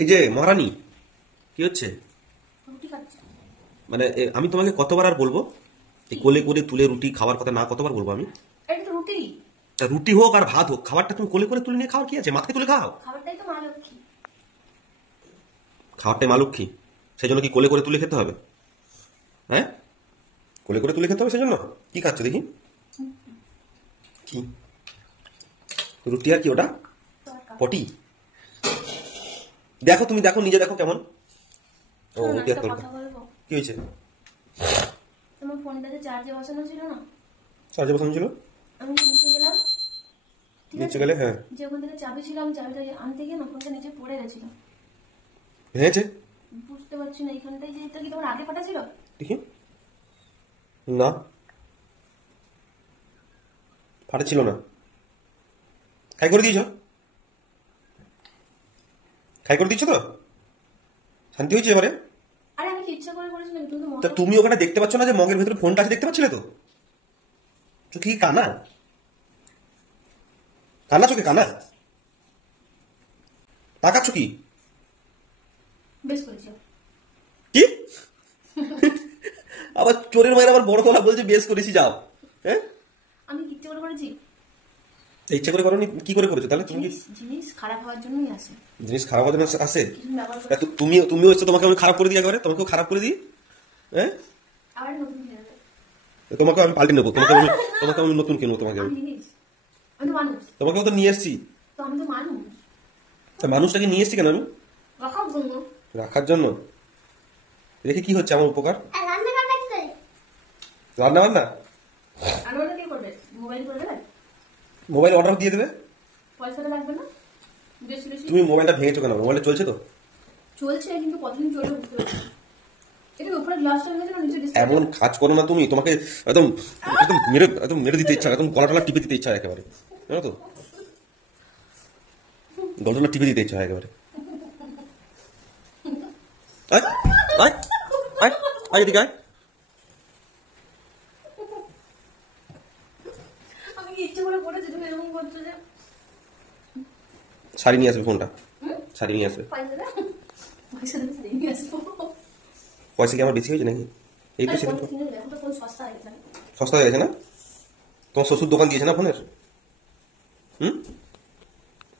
এই যে মহারানী, কি হচ্ছে? রুটি খাচ্ছি। মানে আমি তোমাকে কতবার আর বলবো এই কোলে করে তুলে রুটি খাওয়ার কথা? না, কতবার বলবো আমি? এটা তো রুটি। তা রুটি হোক আর ভাত হোক, খাবারটা তুমি কোলে করে তুলে নিয়ে খাওয়ার কি আছে? মাথায় তুলে খাও। খাবারটাই তো মা লক্ষ্মী। খাবারটাই মা লক্ষ্মী, সেই জন্য কি কোলে করে তুলে খেতে হবে? হ্যাঁ, কোলে করে তুলে খেতে হবে সেজন্য? কি খাচ্ছ দেখি? কি রুটি আর কি ওটা? পটি? দেখো তুমি, দেখো নিজে, দেখো কেমন। ও শোনো না, রুটি আর একটা তরকা। কথা বলবো? কি হয়েছে? তোমার ফোনটাতে চার্জে বসানো ছিল না? সাহায্য বসানো ছিল? আমি নিচে গেলাম, ঠিক নিচে আছে? গেলে? হ্যাঁ। যে ওখান থেকে চাবি ছিল, আমি চাবিটা আনতে গিয়ে না ফোনটা নিচে পড়ে গেছিল। ভেঙেছে? বুঝতে পারছি না এখানটায় যে এটা কি তোমার আগে ফাটা ছিল? দেখি। না, ফাটা ছিল না। খাই করে দিয়েছ? খাই করে দিচ্ছ তো? শান্তি হয়েছে এবারে? আরে আমি কি ইচ্ছা করে করেছিলাম, তুমি তো তা তুমি ওখানে দেখতে পাচ্ছ না যে মগের ভেতরে ফোনটা আছে? দেখতে পাচ্ছিলে তো? চোখে কি কানা? কানা চোখে কানা? তাকাচ্ছ কি? বেশ করেছি। কি? আবার চোরের মায়ের আবার বড় গলা বলছে বেশ করেছি, যাও। হ্যাঁ, আমি কি ইচ্ছে করে করেছি? ইচ্ছা করে করনি? কি করে করেছো তাহলে তুমি? জিনিস খারাপ হওয়ার জন্যই আসে। জিনিস খারাপ হওয়ার জন্য আসে? কিছু ব্যবহার তা করছি তুমিও এসছো, তোমাকে আমি খারাপ করে দিই একবারে? তোমাকেও খারাপ করে দিই? হ্যাঁ, আবার নতুন কিনে দেবে। তোমাকে আমি পাল্টে নেবো। তোমাকে আমি নতুন কিনবো। তোমাকে আমি আমি জিনিস, আমি তো মানুষ। তোমাকেও তো নিয়ে এসছি। তো আমি তো মানুষ। তা মানুষটাকে নিয়ে এসছি কেন আমি? রাখার জন্য। রাখার জন্য? রেখে কি হচ্ছে আমার উপকার? রান্না বান্না কি করে? রান্না বান্না? রান্না কি করবে? মোবাইল করে দেবে? মোবাইল অর্ডার দিয়ে দেবে। পয়সাটা লাগবে না? বেশি বেশি তুমি মোবাইলটা ভেঙেছো কেন? মোবাইলটা চলছে তো? চলছে, কিন্তু কতদিন চলবে বুঝতে পারছি না। এটা কি উপরে গ্লাসটা ভেঙেছে না নিচে ডিসপ্লে? এমন কাজ করো না তুমি, তোমাকে একদম একদম মেরে দিতে ইচ্ছা, একদম গলা টলা টিপে দিতে ইচ্ছা হয় একেবারে, জানো তো? গলা টলা টিপে দিতে ইচ্ছা হয় একেবারে। আয়, আয়, আয়, আয় এদিকে আয়। আমি কি ইচ্ছে করে করেছি? তুমি এরকম করছো যে। শাড়ি নিয়ে আসবে ফোনটা, শাড়ি নিয়ে আসবে। পয়সা দেবে? পয়সা দেবে, শাড়ি নিয়ে আসবো। পয়সা কি আমার বেশি হয়েছে নাকি? এই তো সেদিন ফোন কিনে দেবে, এখন তো ফোন সস্তা হয়ে গেছে। সস্তা হয়ে গেছে না? তোমার শ্বশুর দোকান দিয়েছে না ফোনের? হুম,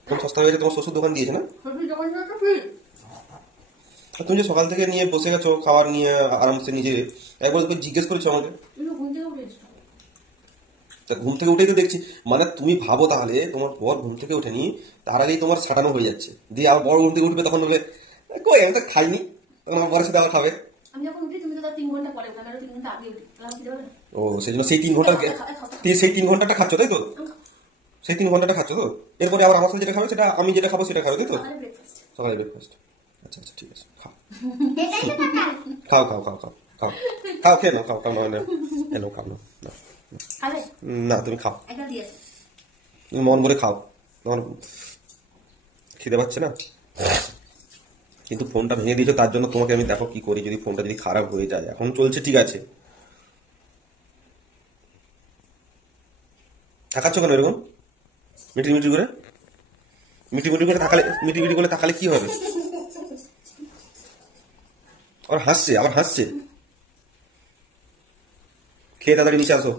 ফোন সস্তা হয়ে গেছে, তোমার শ্বশুর দোকান দিয়েছে না? ফোনের দোকান তো ফ্রি। আর তুমি যে সকাল থেকে নিয়ে বসে গেছো খাবার নিয়ে আরামসে নিজে, একবার তুমি জিজ্ঞেস করেছো আমাকে? তুমি ঘুম থেকে উঠেছো? তা ঘুম থেকে উঠেই তো দেখছি। মানে তুমি ভাবো তাহলে, তোমার বর ঘুম থেকে ওঠেনি, তার আগেই তোমার সাটানো হয়ে যাচ্ছে, দিয়ে আবার বড় ঘুম থেকে উঠবে, তখন বলবে কই আমি তো খাইনি, তখন আমার বরের সাথে আবার খাবে। আমি যখন উঠি তুমি তো তার 3 ঘন্টা পরে উঠে, আরো 3 ঘন্টা আগে উঠি, তাহলে আমি খেতে পারবো না? ও সেই জন্য সেই 3 ঘন্টা, সেই 3 ঘন্টাটা খাচ্ছ তাই তো? সেই 3 ঘন্টাটা খাচ্ছ তো? এরপরে আবার আমার সাথে যেটা খাবে সেটা, আমি যেটা খাবো সেটা খাবে তাই তো? সকালে ব্রেকফাস্ট। সকালে ব্রেকফাস্ট। আচ্ছা আচ্ছা, ঠিক আছে, খাও খাও খাও খাও খাও খাও খাও, খেয়ে নাও, খাও খাও, না এলো, খাও না। খাবে? না তুমি খাও, একটা দিয়েছে। তুমি মন ভরে খাও, তোমার খিদে পাচ্ছে না। কিন্তু ফোনটা ভেঙে দিয়েছো, তার জন্য তোমাকে আমি দেখো কি করি, যদি ফোনটা যদি খারাপ হয়ে যায়। এখন চলছে ঠিক আছে, তাকাচ্ছ কেন এরকম মিটি মিটি করে? মিটি মিটি করে তাকালে, মিটি মিটি করে তাকালে কি হবে? আবার হাসছে, আবার হাসছে। খেয়ে তাড়াতাড়ি নিচে আসো।